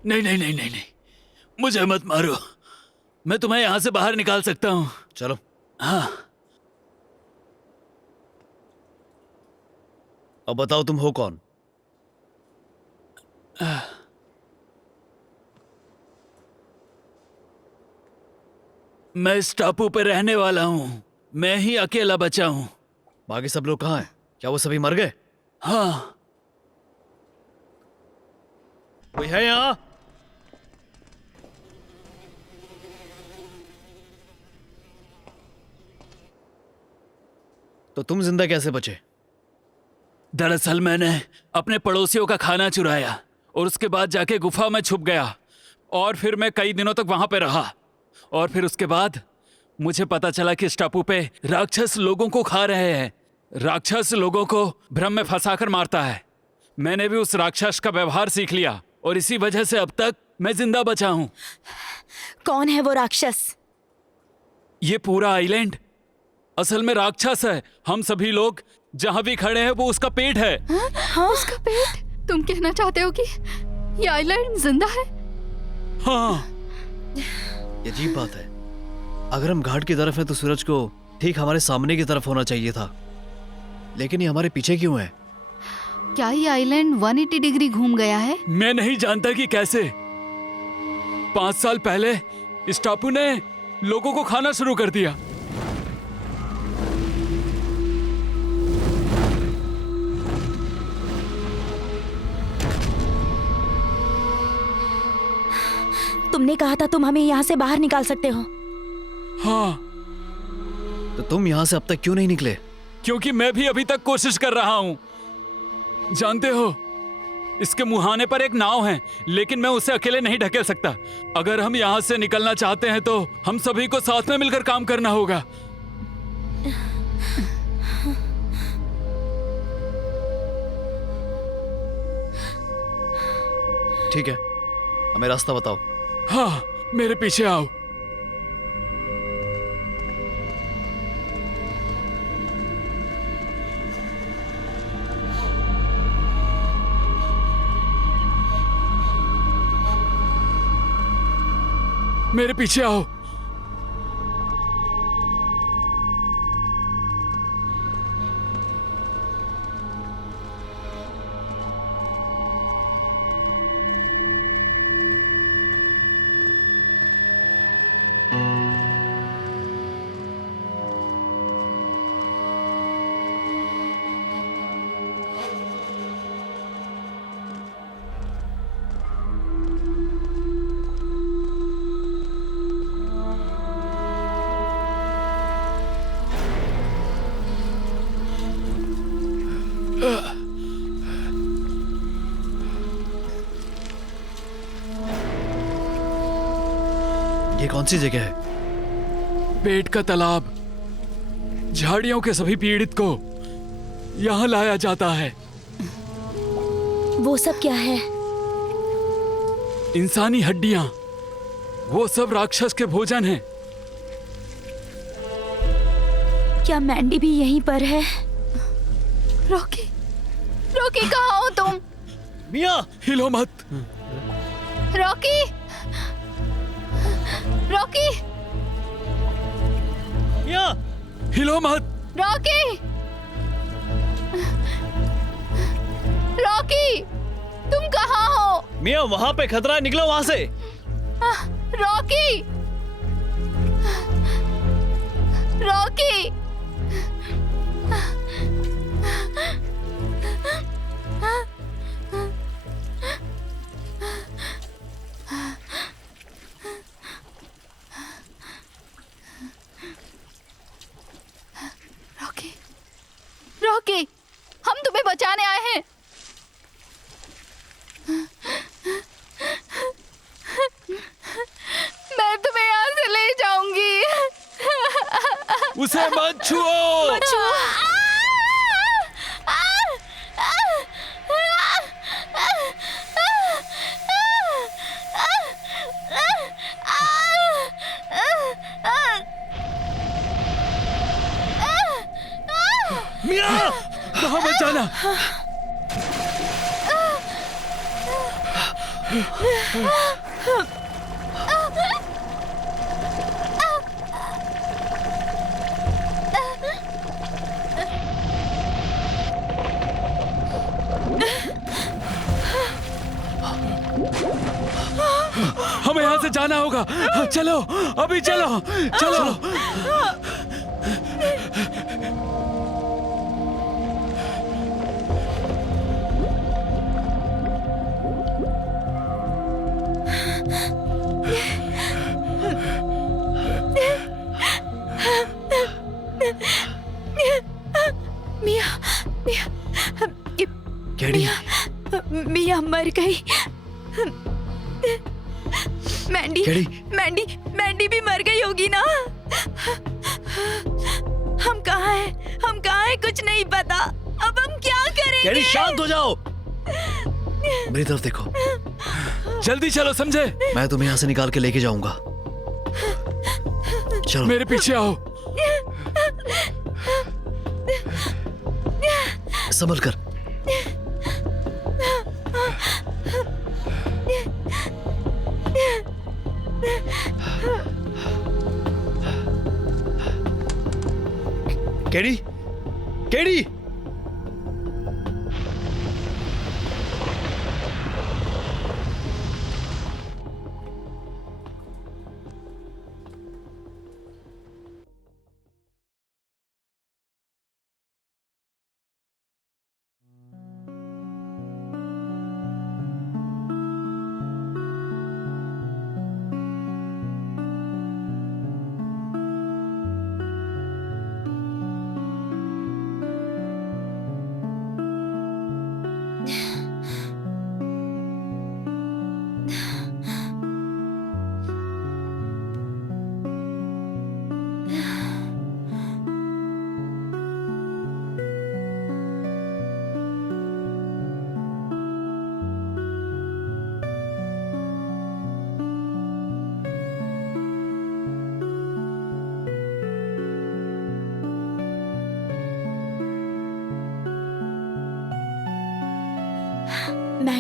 नहीं नहीं नहीं नहीं नहीं, मुझे मत मारो। मैं तुम्हें यहां से बाहर निकाल सकता हूं। चलो। हाँ, अब बताओ तुम हो कौन? मैं इस टापू पे रहने वाला हूं। मैं ही अकेला बचा हूं। बाकी सब लोग कहाँ हैं? क्या वो सभी मर गए? हाँ, कोई है यहाँ? तो तुम जिंदा कैसे बचे? दरअसल मैंने अपने पड़ोसियों का खाना चुराया और उसके बाद जाके गुफा में छुप गया और फिर मैं कई दिनों तक वहां पे रहा। और फिर उसके बाद मुझे पता चला कि इस टापू पे राक्षस लोगों को खा रहे हैं। राक्षस लोगों को भ्रम में फंसाकर मारता है। मैंने भी उस राक्षस का व्यवहार सीख लिया और इसी वजह से अब तक मैं जिंदा बचा हूं। कौन है वो राक्षस? ये पूरा आइलैंड असल में राक्षस है। हम सभी लोग जहां भी खड़े हैं वो उसका पेट है। हाँ, उसका पेट? तुम कहना चाहते हो कि ये आइलैंड जिंदा है? हाँ, ये अजीब बात है। अगर हम घाट की तरफ हैं तो सूरज को ठीक हमारे सामने की तरफ होना चाहिए था, लेकिन ये हमारे पीछे क्यों है? क्या ये आइलैंड 180 डिग्री घूम गया है? मैं नहीं जानता कि कैसे। 5 साल पहले इस टापू ने लोगों को खाना शुरू कर दिया। तुमने कहा था तुम हमें यहाँ से बाहर निकाल सकते हो। हाँ, तो तुम यहाँ से अब तक क्यों नहीं निकले? क्योंकि मैं भी अभी तक कोशिश कर रहा हूं। जानते हो, इसके मुहाने पर एक नाव है, लेकिन मैं उसे अकेले नहीं ढकेल सकता। अगर हम यहाँ से निकलना चाहते हैं तो हम सभी को साथ में मिलकर काम करना होगा। ठीक है, हमें रास्ता बताओ। हाँ, मेरे पीछे आओ। मेरे पीछे आओ। ये कौन सी जगह है? पेट का तालाब। झाड़ियों के सभी पीड़ित को यहाँ लाया जाता है। वो सब क्या है? इंसानी हड्डियां, वो सब राक्षस के भोजन हैं। क्या मैंडी भी यहीं पर है? रॉकी, रॉकी कहाँ हो तुम? मिया! हिलो मत। रॉकी, रॉकी, मिया! हिलो मत। रॉकी, रॉकी, तुम कहाँ हो? मिया, वहां पे खतरा है, निकलो वहां से। रॉकी, रॉकी, रॉकी, रॉकी, हम तुम्हें बचाने आए हैं। मैं तुम्हें यहाँ से ले जाऊंगी। उसे मत छुओ। मिया! कहाँ मत जाना। हमें यहाँ से जाना होगा। चलो, अभी चलो, चलो। मिया, मिया, कैडी, मिया मर गई। मैंडी, कैडी। मैंडी, मैंडी भी मर गई होगी ना? हम कहाँ हैं? हम कहाँ हैं? कुछ नहीं पता। अब हम क्या करेंगे? कैडी, शांत हो जाओ। मेरी तरफ देखो। जल्दी चलो, समझे? मैं तुम्हें यहाँ से निकाल के लेके जाऊंगा। चलो। मेरे पीछे आओ। संभल कर। कैडी, कैडी!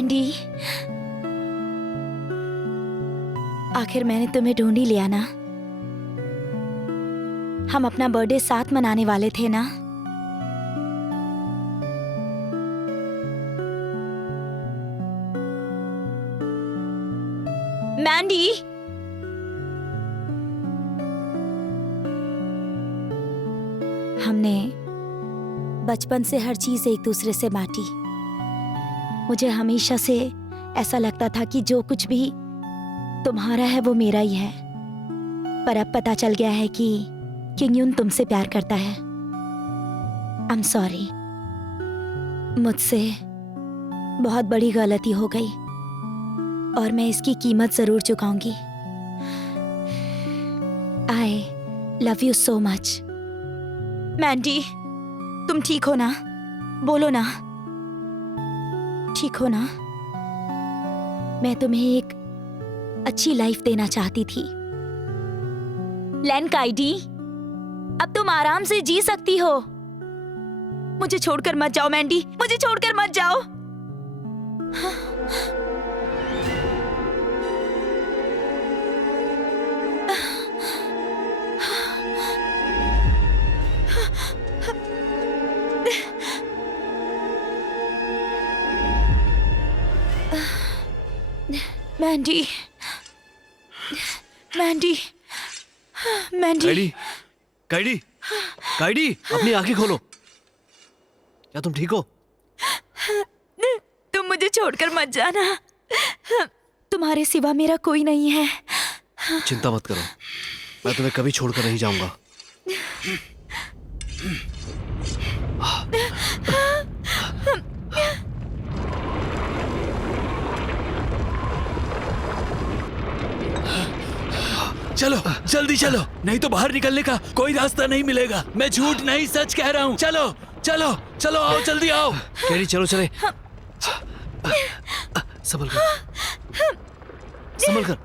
मैंडी, आखिर मैंने तुम्हें ढूंढ ही लिया ना। हम अपना बर्थडे साथ मनाने वाले थे ना। मैंडी, हमने बचपन से हर चीज एक दूसरे से बांटी। मुझे हमेशा से ऐसा लगता था कि जो कुछ भी तुम्हारा है वो मेरा ही है, पर अब पता चल गया है कि किंग यून तुमसे प्यार करता है। आई एम सॉरी, मुझसे बहुत बड़ी गलती हो गई और मैं इसकी कीमत जरूर चुकाऊंगी। I love you so much. Mandy, तुम ठीक हो ना? बोलो ना, ठीक हो ना? मैं तुम्हें एक अच्छी लाइफ देना चाहती थी। लैन काइडी, अब तुम आराम से जी सकती हो। मुझे छोड़कर मत जाओ मैंडी, मुझे छोड़कर मत जाओ। मैंडी, मैंडी, मैंडी, काइडी, काइडी, काइडी, अपनी आंखें खोलो। क्या तुम ठीक हो? तुम मुझे छोड़कर मत जाना। तुम्हारे सिवा मेरा कोई नहीं है। चिंता मत करो, मैं तुम्हें कभी छोड़कर नहीं जाऊंगा। चलो जल्दी चलो, नहीं तो बाहर निकलने का कोई रास्ता नहीं मिलेगा। मैं झूठ नहीं सच कह रहा हूँ। चलो चलो चलो, आओ जल्दी आओ। कैडी चलो चले। संभल कर, संभल कर।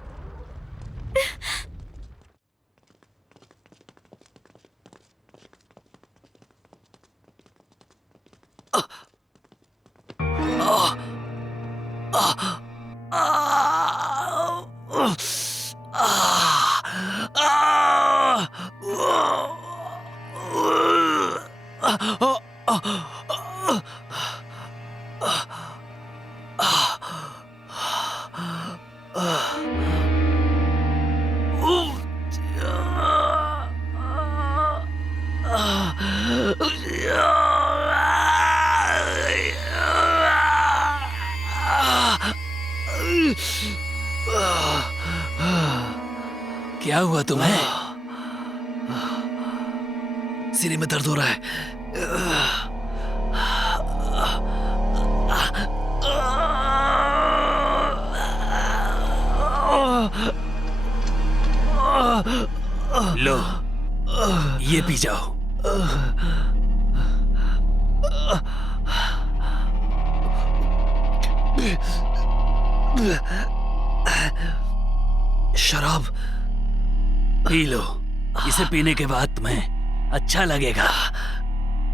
क्या हुआ तुम्हें? सीने में दर्द हो रहा है। लो, ये पी जाओ। शराब पी लो, इसे पीने के बाद तुम्हें अच्छा लगेगा।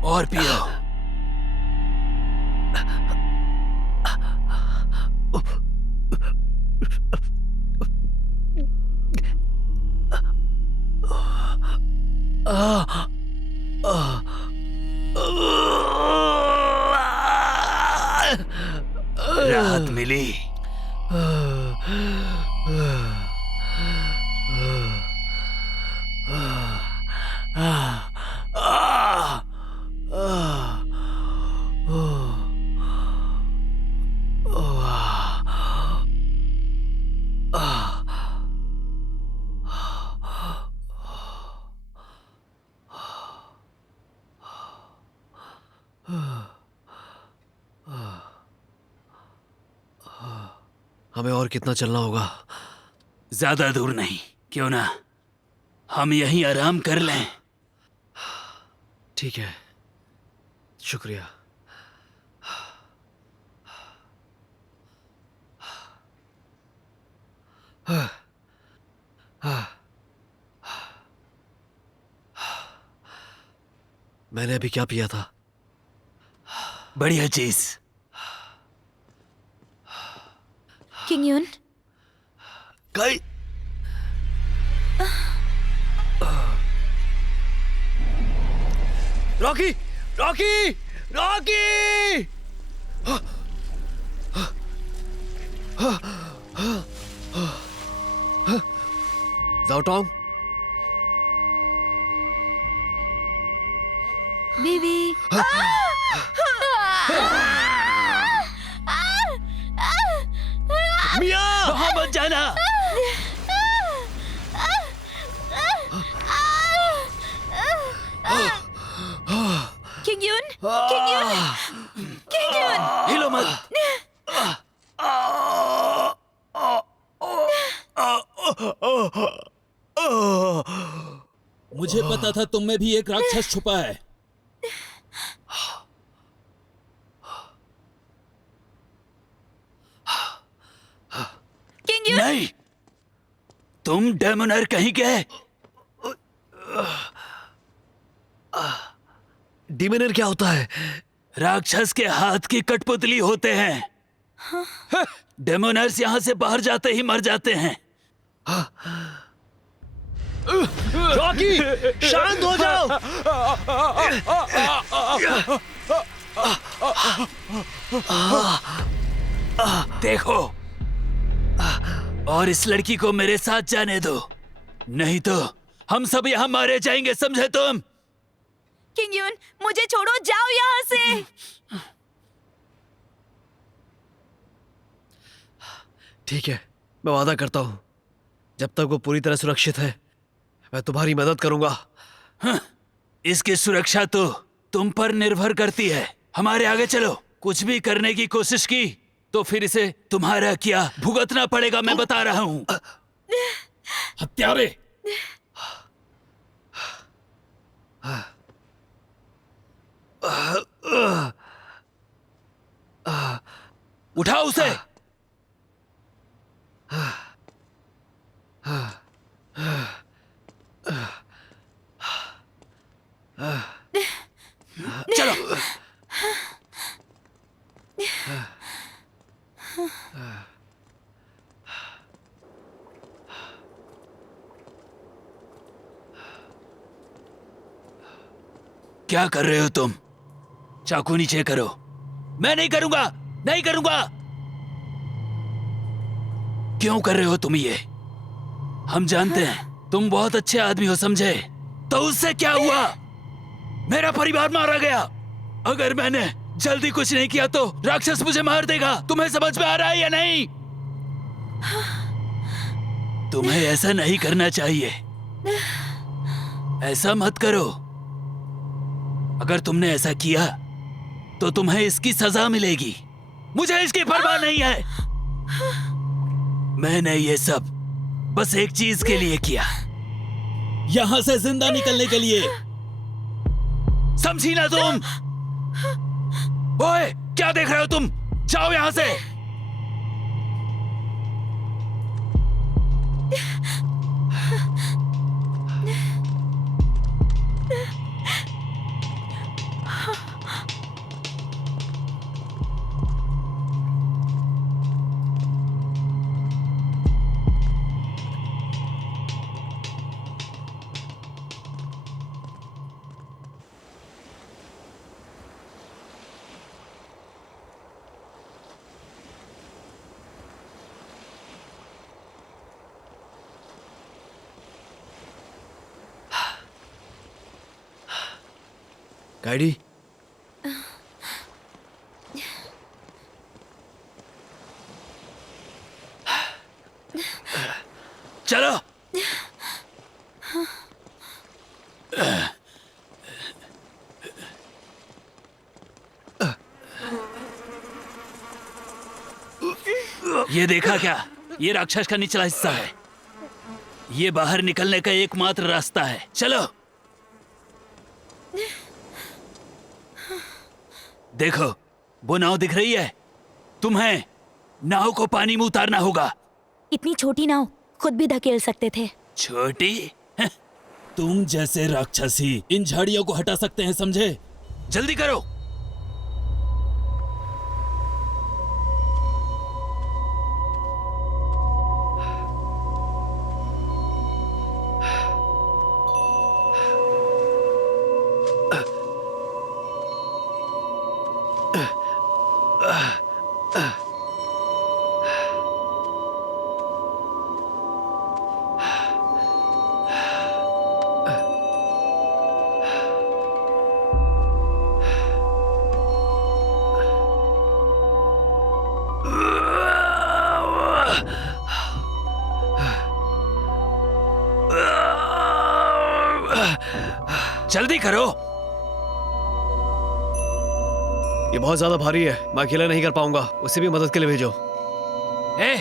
और पियो। राहत मिली। हमें और कितना चलना होगा? ज्यादा दूर नहीं, क्यों ना हम यहीं आराम कर लें। ठीक है, शुक्रिया। मैंने अभी क्या पिया था? बढ़िया चीज। किंग यून, काई रॉकी रॉकी रॉकी जाओ टॉम बेबी। मिया वहां मत जाना। किंग यून, किंग यून, किंग यून। हिलो मत। मुझे पता था तुम में भी एक राक्षस छुपा है। किंग यून, नहीं, तुम डेमोनर कहीं गए। डिमिनर क्या होता है? राक्षस के हाथ की कठपुतली होते हैं। डेमोनर्स यहाँ से बाहर जाते ही मर जाते हैं। रॉकी शांत हो जाओ। देखो, और इस लड़की को मेरे साथ जाने दो, नहीं तो हम सब यहाँ मारे जाएंगे, समझे तुम? किंग यून, मुझे छोड़ो, जाओ यहाँ से। ठीक है, मैं वादा करता हूँ जब तक वो पूरी तरह सुरक्षित है मैं तुम्हारी मदद करूंगा। इसकी सुरक्षा तो तुम पर निर्भर करती है। हमारे आगे चलो। कुछ भी करने की कोशिश की तो फिर इसे तुम्हारा क्या भुगतना पड़ेगा, मैं बता रहा हूँ। हत्यारे! उठाओ उसे। चलो। क्या कर रहे हो तुम? चाकू नीचे करो। मैं नहीं करूंगा, नहीं करूंगा। क्यों कर रहे हो तुम ये? हम जानते हैं तुम बहुत अच्छे आदमी हो, समझे? तो उससे क्या हुआ? मेरा परिवार मारा गया। अगर मैंने जल्दी कुछ नहीं किया तो राक्षस मुझे मार देगा। तुम्हें समझ में आ रहा है या नहीं? तुम्हें ऐसा नहीं करना चाहिए। ऐसा मत करो। अगर तुमने ऐसा किया तो तुम्हें इसकी सजा मिलेगी। मुझे इसकी परवाह नहीं है। मैंने ये सब बस एक चीज के लिए किया, यहां से जिंदा निकलने के लिए। समझी ना तुम? ओए, क्या देख रहे हो तुम? जाओ यहां से। गाइडी, चलो। ये देखा क्या? ये राक्षस का निचला हिस्सा है। ये बाहर निकलने का एकमात्र रास्ता है। चलो। देखो, वो नाव दिख रही है? तुम्हें नाव को पानी में उतारना होगा। इतनी छोटी नाव खुद भी धकेल सकते थे। छोटी? तुम जैसे राक्षसी इन झाड़ियों को हटा सकते हैं, समझे? जल्दी करो। जल्दी करो। ये बहुत ज्यादा भारी है, मैं अकेला नहीं कर पाऊंगा, उसे भी मदद के लिए भेजो। ए,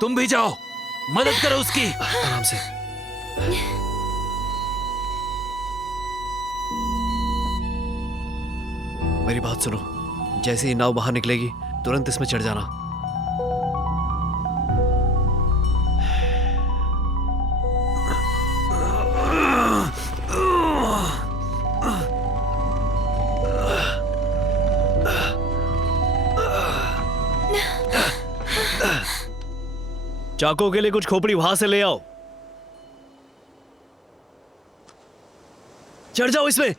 तुम भी जाओ, मदद करो उसकी। आराम से। मेरी बात सुनो, जैसे ही नाव बाहर निकलेगी तुरंत इसमें चढ़ जाना। चाको के लिए कुछ खोपड़ी वहां से ले आओ। चढ़ जाओ इसमें।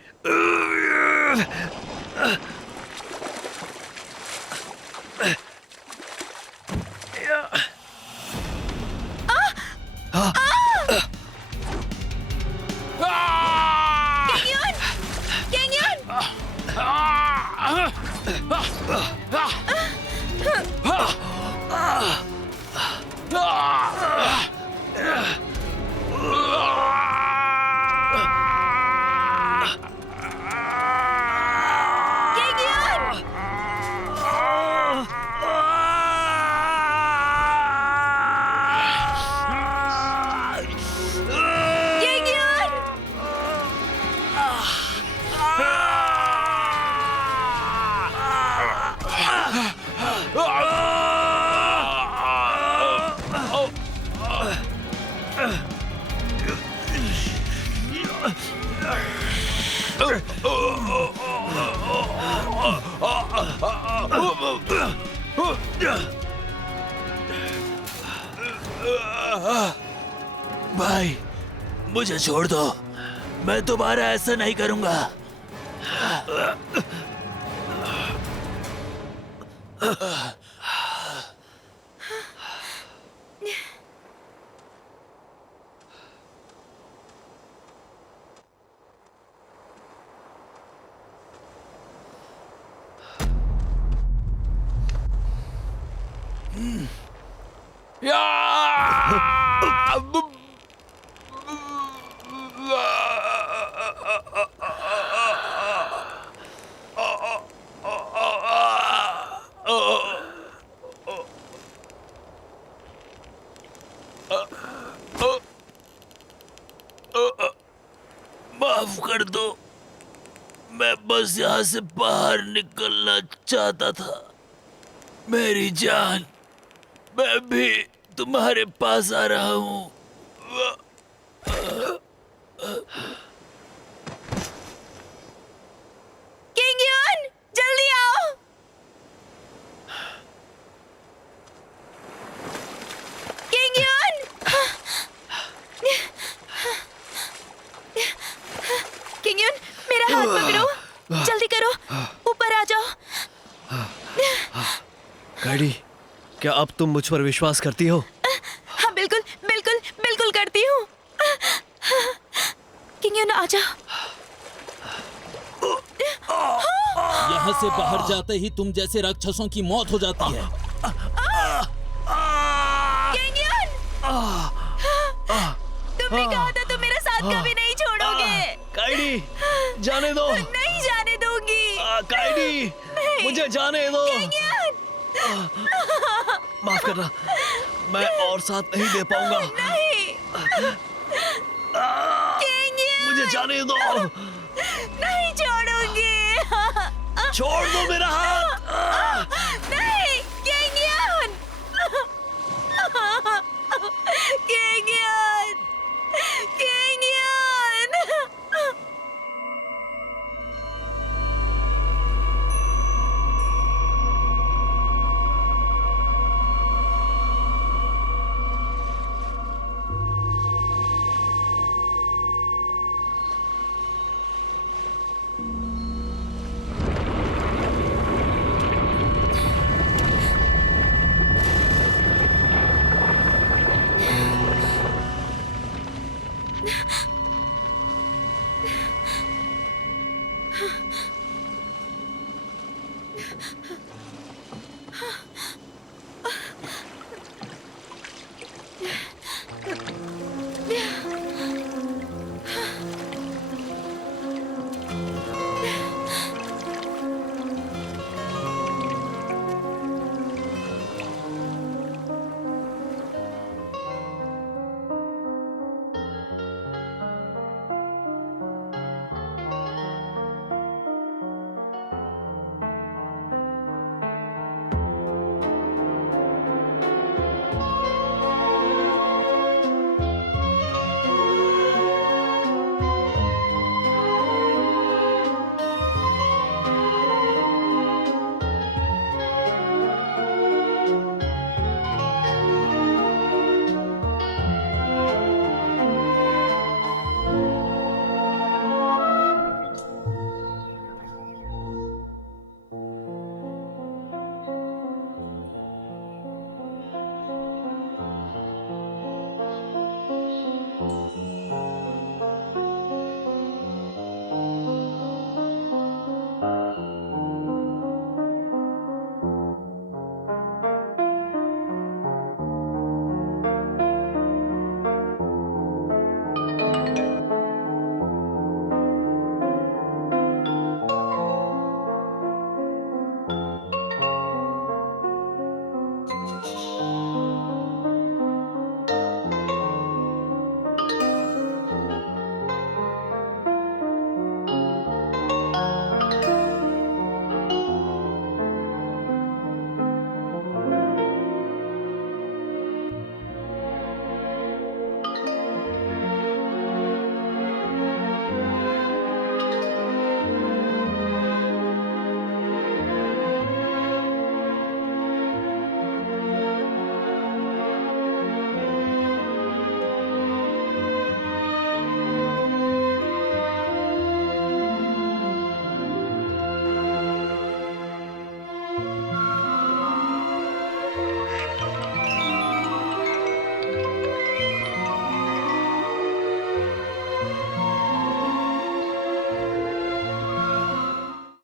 भाई मुझे छोड़ दो, मैं दोबारा ऐसा नहीं करूंगा। माफ कर दो, मैं बस यहाँ से बाहर निकलना चाहता था। मेरी जान, मैं भी तुम्हारे पास आ रहा हूँ। किंग यून, जल्दी आओ। किंग यून, किंग यून, मेरा हाथ पकड़ो, जल्दी करो, ऊपर आ जाओ। काइडी, क्या अब तुम मुझ पर विश्वास करती हो? हाँ बिल्कुल बिल्कुल बिल्कुल करती हूँ। किंग यून आ जाओ। यहाँ से बाहर जाते ही तुम जैसे राक्षसों की मौत हो जाती है। किंग यून, तुमने कहा था तुम मेरा साथ कभी नहीं छोड़ोगे। काइडी, जाने दो। नहीं जाने दूंगी। काइडी, मुझे जाने दो। किंग यून, माफ करना, मैं और साथ नहीं दे पाऊंगा। नहीं। किंग यून, मुझे जाने दो। नहीं छोड़ूंगी। छोड़ दो मेरा हाथ। नहीं।